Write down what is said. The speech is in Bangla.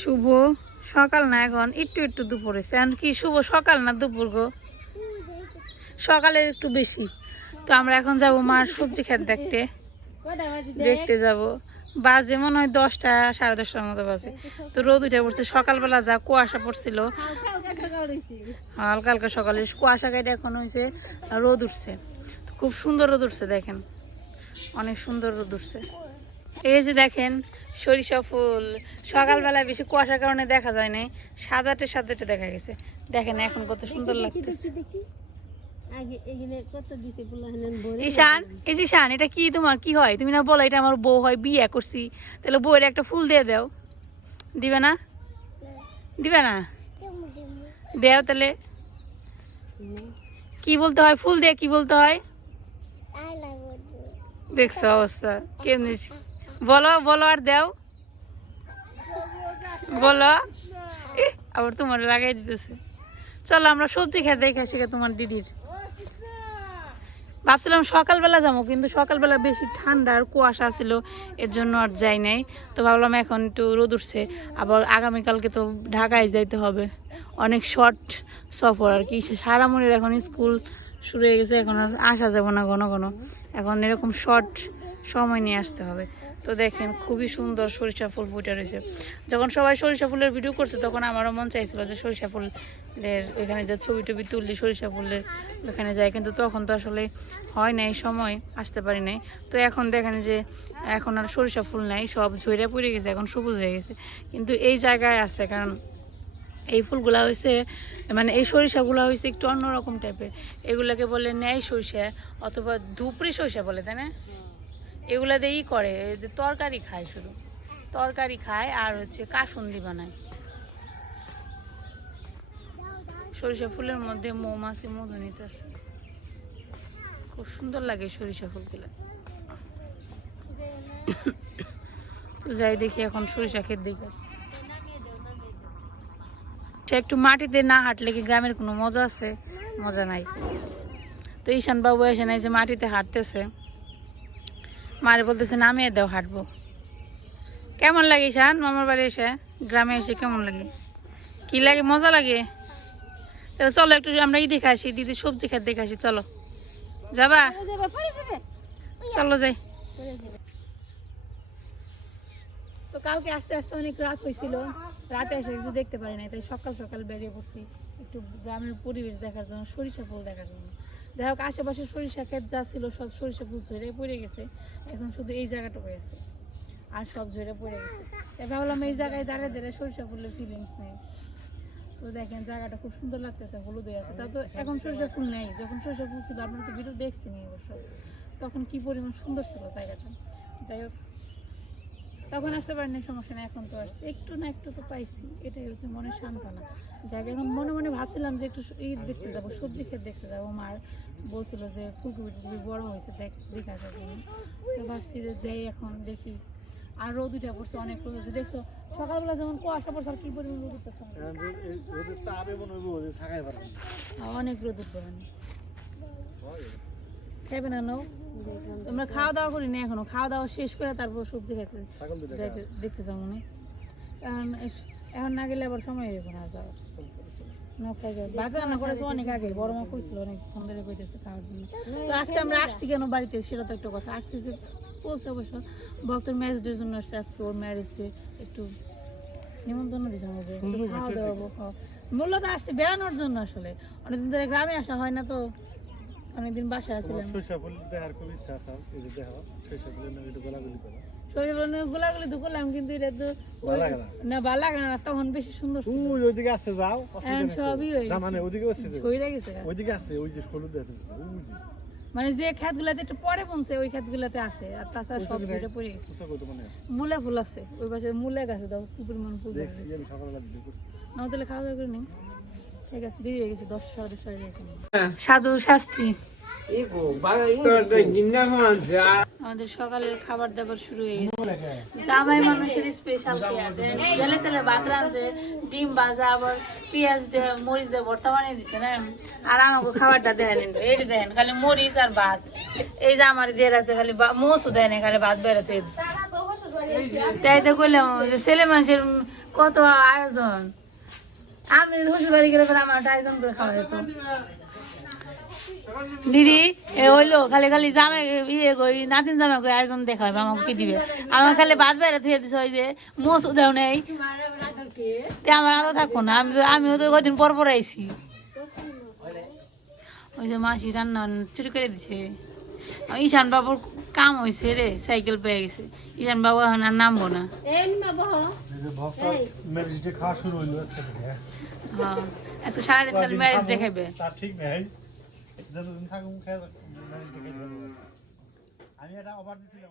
শুভ সকাল না এখন? একটু একটু দুপুরে। এখন কি শুভ সকাল না দুপুর গো? সকালের একটু বেশি। তো আমরা এখন যাব মার সবজি খেত দেখতে। দেখতে যাব। বাজে মনে হয় দশটা, সাড়ে দশটার মতো বাজে। তো রোদ উঠে পড়ছে, সকালবেলা যা কুয়াশা পড়ছিল। হালকা হালকা সকালে। কুয়াশা কেটে এখন হয়েছে রোদ উঠছে। খুব সুন্দর রোদ উঠছে, দেখেন। অনেক সুন্দর রোদ উঠছে। এই যে দেখেন সরিষা ফুল। সকালবেলায় বেশি কুয়াশার কারণে দেখা যায় নাই সাদাটে সাদাটে দেখা গেছে। দেখেন এখন কত সুন্দর লাগতেছে। ঈশান এই যে ঈশান এটা কি তোমার? কি হয়? তুমি না বলো এটা আমার বউ হয় বিয়ে করছি। তাহলে বউয়ের একটা ফুল দিয়ে দাও। দিবে না? দিবে না? দেও তাহলে। কি বলতে হয়? ফুল দিয়ে কি বলতে হয়? দেখছ অবস্থা। কেমনি বলো বলো আর দেও। বলো। আবার তোমার লাগাই দিতেছে। চলো, আমরা সবজি খেতে দেখে গে তোমার দিদির। ভাবছিলাম সকালবেলা যাব, কিন্তু সকালবেলা বেশি ঠান্ডা আর কুয়াশা ছিল, এর জন্য আর যাই নাই। তো ভাবলাম এখন একটু রোদ উঠছে, আবার আগামীকালকে তো ঢাকায় যাইতে হবে। অনেক শর্ট সফর আর কি। সারা মনের এখন স্কুল শুরু হয়ে গেছে, এখন আর আসা যাবে না ঘন ঘন। এখন এরকম শর্ট সময় নিয়ে আসতে হবে। তো দেখেন খুবই সুন্দর সরিষা ফুল ফুটে রয়েছে। যখন সবাই সরিষা ফুলের ভিডিও করছে, তখন আমারও মন চাইছিল যে সরিষা ফুলের এখানে যে ছবি টবি তুললি সরিষা ফুলের ওখানে যায়। কিন্তু তখন তো আসলে হয় নাই, সময় আসতে পারি নাই। তো এখন দেখেন যে এখন আর সরিষা ফুল নাই, সব ঝরে পড়ে গেছে, এখন সবুজ হয়ে গেছে। কিন্তু এই জায়গায় আছে, কারণ এই ফুলগুলা হয়েছে মানে এই সরিষাগুলো হয়েছে একটু অন্যরকম টাইপের এগুলাকে বলে ন্যায় সরিষা, অথবা ধুপড়ি সরিষা বলে, তাই না? এগুলা দিয়েই করে যে তরকারি খায় শুধু। তরকারি খায় আর হচ্ছে কাসুন্দি বানায়। সরিষা ফুলের মধ্যে মৌমাছি মধু নিতে নিতেছে খুব সুন্দর লাগে সরিষা ফুলগুলো। তো যাই দেখি এখন সরিষা দেখে। আসি। সে একটু মাটিতে না হাঁটলে কি গ্রামের কোনো মজা আছে? মজা নাই। তো ঈশান বাবু এসে নাই যে মাটিতে হাঁটতেছে। মারে বলতেছে নামিয়ে দাও হাঁটবো। কেমন লাগে ঈশান? মামার বাড়ি এসে গ্রামে এসে কেমন লাগে? কি লাগে? মজা লাগে? তাহলে চলো একটু আমরা ই দেখে আসি দিদি সবজি খেতে দেখে আসি চলো। যাবা? চলো যাই। তো কালকে আস্তে আস্তে অনেক রাত হয়েছিল। রাতে এসে কিছু দেখতে পারি নাই তাই সকাল সকাল বেরিয়ে পড়ছি। একটু গ্রামের পরিবেশ দেখার জন্য সরিষা ফুল দেখার জন্য। যাই হোক আশেপাশে সরিষা ক্ষেত যা ছিল সব সরিষা ফুল ঝরে পড়ে গেছে। এখন শুধু এই জায়গাটা জায়গাটুকু আছে। আর সব ঝরে পড়ে গেছে। তাই ভাবলাম এই জায়গায় দাঁড়িয়ে দাঁড়িয়ে সরিষা ফুলের ফিলিংস নেই। তো দেখেন, জায়গাটা খুব সুন্দর লাগতেছে হলুদ হয়ে আছে। তা তো এখন সরিষা ফুল নেই। যখন সরিষা ফুল ছিল আপনারা তো ভিডিও দেখছেন অবশ্য। তখন কি পরিমাণ সুন্দর ছিল জায়গাটা। যাই হোক তখন আসতে পারিনি সমস্যা নেই এখন তো আসছে। একটু না একটু তো পাইছি এটাই হচ্ছে মনে সান্ত্বনা। জায়গা এখন মনে মনে ভাবছিলাম যে একটু ঈদ দেখতে যাব সবজি খেতে দেখতে যাব। মার বলছিল যে ফুলকপি টুকপি বড় হয়েছে দেখ দেখে আসার জন্য। তো ভাবছি যে যাই এখন দেখি। আর রোদ উঠে পড়ছে অনেক রোদ উঠছে। দেখছ সকালবেলা যেমন কুয়াশা পড়ছে আর কি পরিমাণ রোদ উঠতেছে অনেক রোদ উঠবে মানে। খাইবে না নাও। তোমরা খাওয়া দাওয়া করি না এখনও। খাওয়া দাওয়া শেষ করে তারপর সবজি যাইতে দেখতে যাব না। কারণ এখন না গেলে আবার সময় না যাওয়ার। না ভাত রান্না করেছে অনেক আগে। বড় মা কইছিল অনেক ধরে কইতেছে খাওয়ার জন্য। তো আজকে আমরা আসছি কেন বাড়িতে? সেটা তো একটা কথা। আসছি যে বলছে অবশ্য ভক্তের ম্যারেজ ডের জন্য আসছে। আজকে ওর ম্যারেজ ডে একটু নিমন্ত্রণ দিয়েছে আমাদের। খাওয়া দাওয়া। মূলত আসছে বেড়ানোর জন্য আসলে। অনেকদিন ধরে গ্রামে আসা হয় না তো। অনেকদিন বাসায় আসছিলাম শরীর বলে গোলাগুলি তো করলাম কিন্তু এটা তো ভালো লাগে না। না ভালো লাগে না তখন বেশি সুন্দর ছিল। ওইদিকে আছে যাও এখন সবই হয়ে যা মানে ওইদিকে আছে যে। ছইরা গেছে। গা। ওইদিকে আছে ওই যে হলুদ আছে ওই যে। মানে যে ক্ষেত গুলাতে একটু পরে বনছে ওই ক্ষেত গুলাতে আছে আর তাছাড়া সব যেটা পড়ে গেছে। মানে মূলে ফুল আছে ওই পাশে মূলে গাছে দাও কি পরিমাণ ফুল দেখছি গেছে। আমি সকালবেলা ভিডিও করছি। না তাহলে খাওয়া দাওয়া করে নিই সাধু শাস্ত্রী। আমাদের সকালের খাবার দাবার শুরু হয়ে গেছে। জামাই মানুষের স্পেশাল কেয়ার দেন গেলে তেলে ভাত রাঁধছে ডিম ভাজা আবার পেঁয়াজ দিয়ে মরিচ দিয়ে ভর্তা বানিয়ে দিচ্ছে না? আর আমাকে খাবারটা দেখেন এই যে দেখেন খালি মরিচ আর ভাত। এই যে আমার দিয়ে রাখছে খালি মোসও দেয় না খালি ভাত বেরোতে দিচ্ছে তাই তো করলাম ছেলে মানুষের কত আয়োজন। আমি আমার দিদি, এ হইল, খালি খালি জামে ইয়ে কই, নাতিন জামে কই আয়োজন দেখাবে, আমাকে কি দিবে? আমার খালি ভাত বেড়ে থুয়ে দিছে ওই যে, মোচ দেও নেই। তে আমার আদা থাকব না, আমি আমিও তো কদিন পর পর আইছি। ওই যে মাসি রান্না চুরি করে দিছে। ঈশান বাবুর কাম হয়েছে রে সাইকেল পেয়ে গেছে। ঈশান বাবু এখন আর নামবো না। হ্যাঁ। সারাদিন খালি ম্যারেজ দেখাবে আমি এটা অফার দিছিলাম